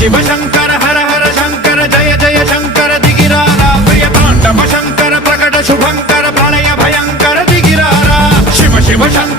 शिव शंकर हर हर शंकर जय जय शंकर दिगिरारा प्रिय तांडव शंकर प्रकट शुभंकर प्रलय भयंकर दिगिरारा शिव शिव शंकर